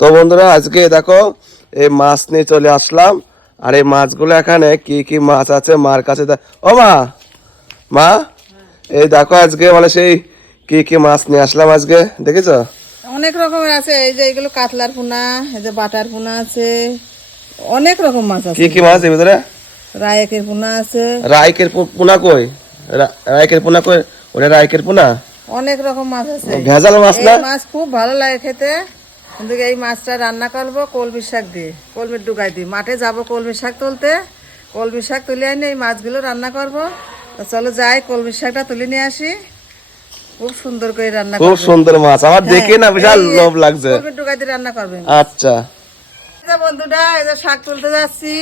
তো বন্ধুরা আজকে দেখো এই মাছ নিয়ে চলে আসলাম। আর এই মাছগুলো এখানে কি কি মাছ আছে মার কাছে ও মা, মা এই দেখো আজকে মানে সেই কি কি মাছ নিয়ে আসলাম আজকে, দেখেছো? অনেক রকমের আছে, এই যে এগুলো কাতলার পোনা, এই যে বাটার পোনা আছে, অনেক রকম মাছ আছে। কি কি মাছ এর ভিতরে? রায়কের পোনা আছে। রাইকের পোনা কই? রাইকের পোনা কই? ওটা রাইকের পোনা। অনেক রকম মাছ আছে। ভেজাল মাছ না? এই মাছ খুব ভালো লাগে খেতে, কিন্তু এই মাছটা রান্না করবো কলমি শাক দিয়ে, কলমির ডুগাই দিয়ে। মাঠে যাবো কলমি শাক তুলতে, কলমি শাক তুলে আনি এই মাছগুলো রান্না করবো। তো চলো যাই কলমি শাকটা তুলে নিয়ে আসি, খুব সুন্দর করে রান্না খুব করবে। সুন্দর মাছ, আমার দেখে না বিশাল লোভ লাগছে। কলমির ডুগাই দিয়ে রান্না করবে। আচ্ছা বন্ধুরা এই যে শাক তুলতে যাচ্ছি,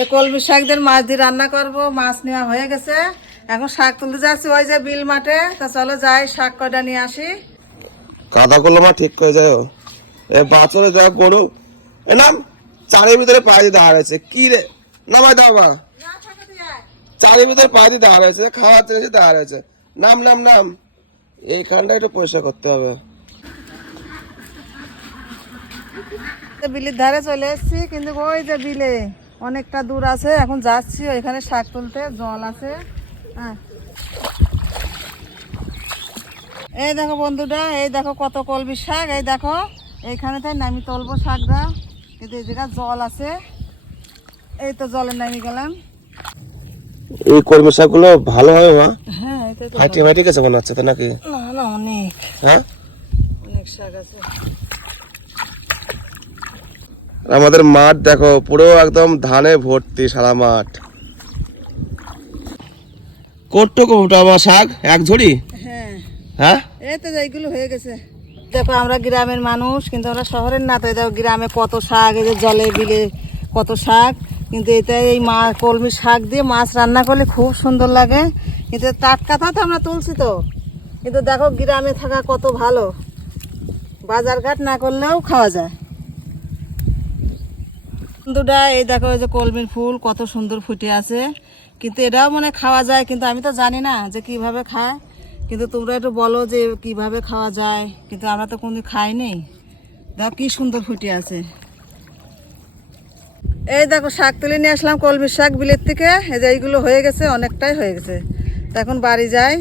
এই কলমি শাক দিয়ে মাছ দিয়ে রান্না করব। মাছ নেওয়া হয়ে গেছে, এখন শাক তুলতে যাচ্ছি ওই যে বিল মাঠে। তা চলো যাই শাক কয়টা নিয়ে আসি। কাদা করলো মা ঠিক করে যায়। এ বাছরে যা গরু এ নাম চারের ভিতরে পায়ে দিতে হারাইছে কি রে, নামাই দাও মা। চারের ভিতরে পায়ে দিতে হারাইছে, খাওয়া চেয়েছে হারাইছে। নাম নাম নাম, এইখানটা একটু পয়সা করতে হবে। বিলের ধারে চলে এসেছি, কিন্তু ওই যে বিলে অনেকটা দূর আছে, এখন যাচ্ছি ওইখানে শাক তুলতে। জল আছে। হ্যাঁ এই দেখো বন্ধুরা, এই দেখো কত কলমি শাক। এই দেখো এইখানে তাই নামি তুলবো শাকটা, কিন্তু এই জায়গায় জল আছে। এই তো জলে নামি গেলাম। এই কলমি শাকগুলো ভালো হবে মা? হ্যাঁ এটাই তো ফাইটি ফাইটি গেছে মনে হচ্ছে তো নাকি? না না অনেক, হ্যাঁ অনেক শাক আছে। আমাদের মাঠ দেখো পুরো একদম ধানে ভর্তি সারা মাঠ। কতটুকু আমার শাক এক ঝুড়ি? হ্যাঁ হ্যাঁ এই তো এইগুলো হয়ে গেছে। দেখো আমরা গ্রামের মানুষ, কিন্তু আমরা শহরের না। তো দেখো গ্রামে কত শাক, এই যে জলে বিলে কত শাক। কিন্তু এটা এই মাছ কলমি শাক দিয়ে মাছ রান্না করলে খুব সুন্দর লাগে। কিন্তু টাটকা তো আমরা তুলছি তো, কিন্তু দেখো গ্রামে থাকা কত ভালো, বাজারঘাট না করলেও খাওয়া যায়। বন্ধুরা এই দেখো এই যে কলমির ফুল কত সুন্দর ফুটে আছে, কিন্তু এটাও মানে খাওয়া যায়, কিন্তু আমি তো জানি না যে কিভাবে খায়। কিন্তু তোমরা একটু বলো যে কিভাবে খাওয়া যায়, কিন্তু আমরা তো কোনদিন খাইনি। দেখো কি সুন্দর ফুটে আছে। এই দেখো শাক তুলে নিয়ে আসলাম কলমির শাক বিলের থেকে। এই যে এইগুলো হয়ে গেছে, অনেকটাই হয়ে গেছে। তো এখন বাড়ি যাই,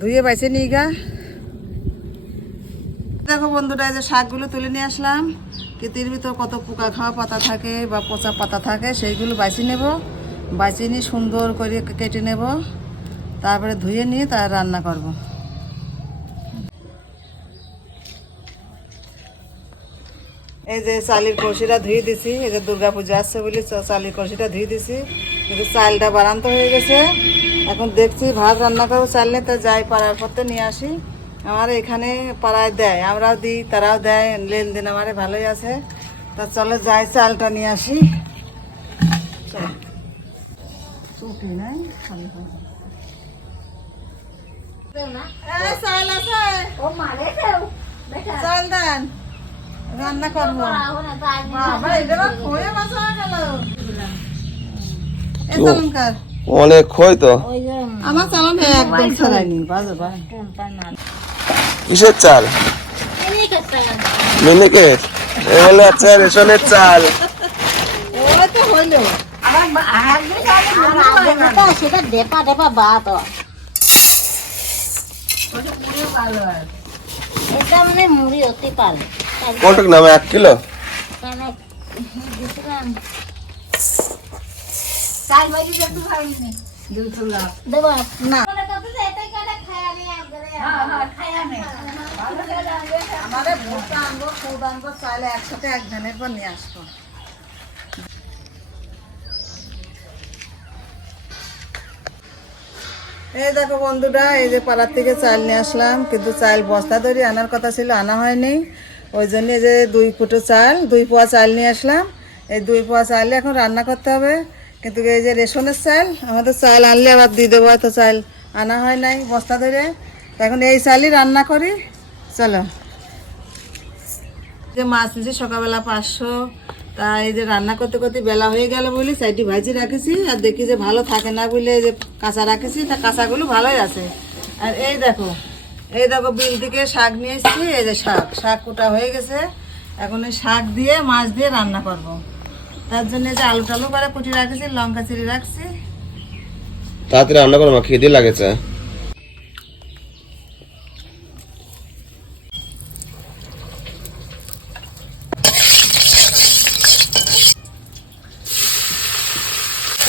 ধুয়ে বাইছে নিয়ে গা। দেখো বন্ধুরা এই যে শাকগুলো তুলে নিয়ে আসলাম, কিন্তু এর ভিতর কত পোকা খাওয়া পাতা থাকে বা পচা পাতা থাকে, সেইগুলো বাইছে নেব। বাইছে নিয়ে সুন্দর করে কেটে নেব, তারপরে ধুয়ে নিয়ে তার রান্না করব। এই যে চালের কলসিটা ধুয়ে দিছি, এই যে দুর্গা পূজা আসছে বলে চালের কলসিটা ধুয়ে দিছি, কিন্তু চালটা বাড়ান্ত হয়ে গেছে। এখন দেখছি ভাত রান্না করবো, চাল নিয়ে তো যাই পাড়ার পথে নিয়ে আসি। আমার এখানে পাড়ায় দেয়, আমরাও দিই, তারাও দেয়, লেনদেন আমার ভালোই আছে। তা চলো যাই চালটা নিয়ে আসি। চুটি নাই চাল আছে, চাল দেন রান্না করবো। বাবা এটা খয়ে বাঁচা গেল। এ চালনকার অনেক খই তো। আমার চালন একদম ছাড়াইনি বাজে ভাই। কিসের চাল? মিনিকেট? এ হলো আচ্ছা রেশনের চাল। ওই তো হইলো সেটা ডেপা ডেপা বাত এটা মানে মুড়ি হতে পারে। কতটুকু নামে 1 কিলো? দেবো না আমাদের ভোটটা আনবো, খুদ আনবো, চাইলে একসাথে এক ধানের পর নিয়ে আসবো। এই দেখো বন্ধুরা, এই যে পাড়ার থেকে চাল নিয়ে আসলাম, কিন্তু চাল বস্তা ধরে আনার কথা ছিল, আনা হয়নি। ওই জন্য যে 2 ফুটো চাল, 2 পোয়া চাল নিয়ে আসলাম। এই 2 পোয়া চালে এখন রান্না করতে হবে। কিন্তু এই যে রেশনের চাল, আমাদের চাল আনলে আবার দিয়ে দেবো, হয়তো চাল আনা হয় নাই বস্তা ধরে। এখন এই চালই রান্না করি, চলো। যে মাছ নিয়েছি সকালবেলা 500, তা এই যে রান্না করতে করতে বেলা হয়ে গেল বলে সাইডটি ভাজি রাখেছি। আর দেখি যে ভালো থাকে না বলে যে কাঁচা রাখেছি, তা কাঁচাগুলো ভালোই আছে। আর এই দেখো বিল থেকে শাক নিয়ে এসেছি। এই যে শাক কুটা হয়ে গেছে, এখন এই শাক দিয়ে মাছ দিয়ে রান্না করব। তার জন্য যে আলু টালু করে কুটি রাখছি, লঙ্কা চিড়ি রাখছি। তাড়াতাড়ি রান্না করো মা, খিদে লাগেছে।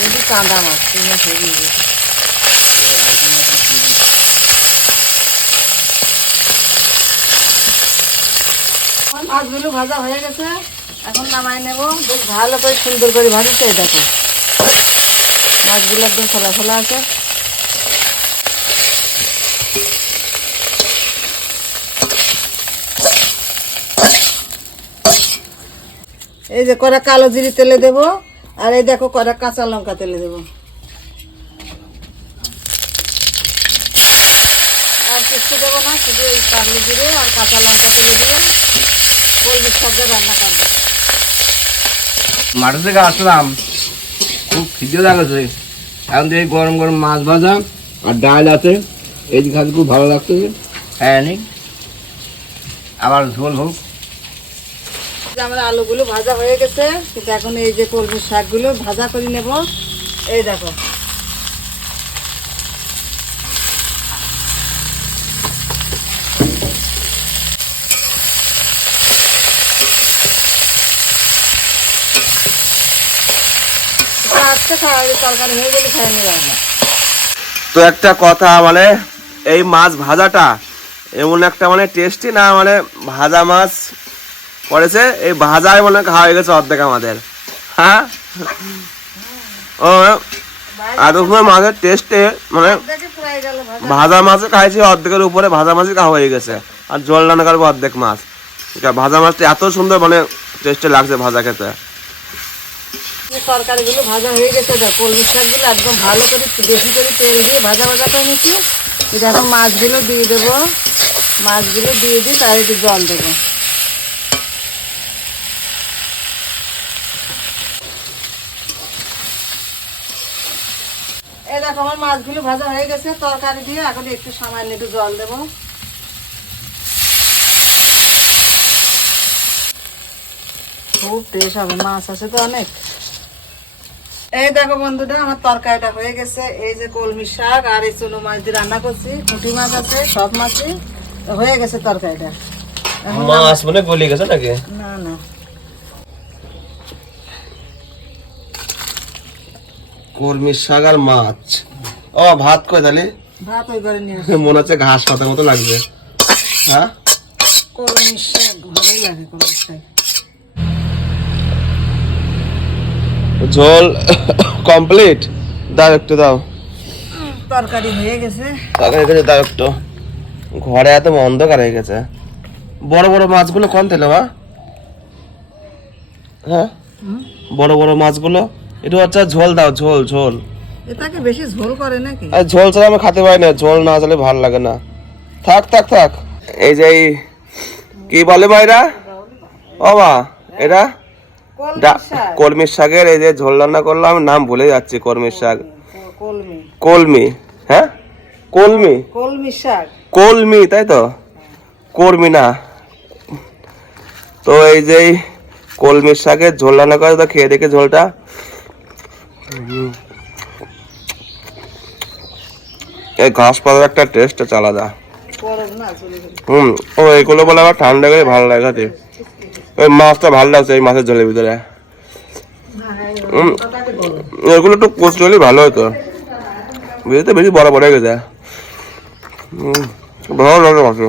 এই যে কাঁদা মাছ, এই মাছ হয়ে গেছে। মাছগুলো ভাজা হয়ে গেছে, এখন নামাই নেব। বেশ ভালো করে সুন্দর করে ভাজছে, দেখো মাছগুলো একদম ফোলা ফোলা আছে। এই যে কড়া কালো জিরি তেলে দেব, আর এই দেখো কড়া কাঁচা লঙ্কা তেলে দেব। আর কিছু দেবো না, শুধু এই কালো জিরে আর কাঁচা লঙ্কা তেলে দিয়ে কলমি শাক রান্না করবো। মাঠে থেকে আসলাম, খুব খিদে লাগছে। এখন থেকে গরম গরম মাছ ভাজা আর ডাল আছে, এই যে খাতে খুব ভালো লাগতেছে। হ্যাঁ নি আবার ঝোল হোক। আমার আলুগুলো ভাজা হয়ে গেছে, কিন্তু এখন এই যে কলমি শাকগুলো ভাজা করে নেব। এই দেখো তরকারি হয়ে গেলে খেয়ে নেওয়া যায়। তো একটা কথা, মানে এই মাছ ভাজাটা এমন একটা মানে টেস্টি না, মানে ভাজা মাছ পড়েছে, এই ভাজায় মনে হয় খাওয়া হয়ে গেছে অর্ধেক আমাদের। হ্যাঁ ও এতক্ষণ মাছের টেস্টে মানে দেখে পুরাই গেল ভাজা। ভাজা মাছে খাইছি অর্ধেকের উপরে, ভাজা মাছই খাওয়া হয়ে গেছে। আর জল রান্না করবো অর্ধেক মাছ। ভাজা মাছটা এত সুন্দর মানে টেস্টে লাগছে ভাজা খেতে। তরকারিগুলো ভাজা হয়ে গেছে, কলমি শাকগুলো একদম ভালো করে বেশি করে তেল দিয়ে ভাজা ভাজা করে নিচ্ছি। এখন মাছগুলো দিয়ে দেবো, মাছগুলো দিয়ে দিই, তার একটু জল দেবো। এই দেখো আমার মাছগুলো ভাজা হয়ে গেছে তরকারি দিয়ে, এখন একটু সামান্য একটু জল দেবো। খুব টেস্ট হবে, মাছ আছে তো অনেক। এই দেখো বন্ধুরা, আমার তরকারিটা হয়ে গেছে। এই যে কলমি শাক আর এই চুনো মাছ দিয়ে রান্না করছি, পুঁটি মাছ আছে, সব মাছই হয়ে গেছে তরকারিটা। মাছ মানে গলে গেছে নাকি? না না, কলমি শাক আর মাছ। ও ভাত কই তাহলে? ভাত ওই করে নিয়ে আসি। মনে হচ্ছে ঘাস পাতার মতো লাগবে। হ্যাঁ কলমি শাক ভালোই লাগে, কলমি শাক। ঝোল কমপ্লিট, দাও একটু দাও। তরকারি হয়ে গেছে। তরকারি দাও একটু। ঘরে এত অন্ধকার হয়ে গেছে। বড় বড় মাছগুলো কোন তেলে মা? হ্যাঁ বড় বড় মাছগুলো একটু আচ্ছা ঝোল দাও, ঝোল ঝোল। এটাকে বেশি ঝোল করে নাকি? আর ঝোল ছাড়া আমি খেতে পারি না, ঝোল না চলে ভালো লাগে না। থাক থাক থাক। এই যে কি বলে ভাইরা, ও মা এটা কলমির শাকের এই যে ঝোল রান্না করলাম, নাম ভুলে যাচ্ছি। কলমির শাক, কলমি, কলমি, হ্যাঁ কলমি, কলমি শাক, কলমি, তাই তো, কর্মি না। তো এই যে কলমির শাকের ঝোল রান্না করে, তো খেয়ে দেখে ঝোলটা। এই ঘাস পাতার একটা টেস্ট আছে আলাদা। ও এগুলো বলে আবার ঠান্ডা করে ভালো লাগে খেতে। ওই মাছটা ভালো লাগছে এই মাছের ঝোলের ভিতরে। এগুলো একটু পোস্ট হলে ভালো হতো, বুঝতে বেশি বড় বড় হয়ে গেছে। ভালো লাগে মাছ।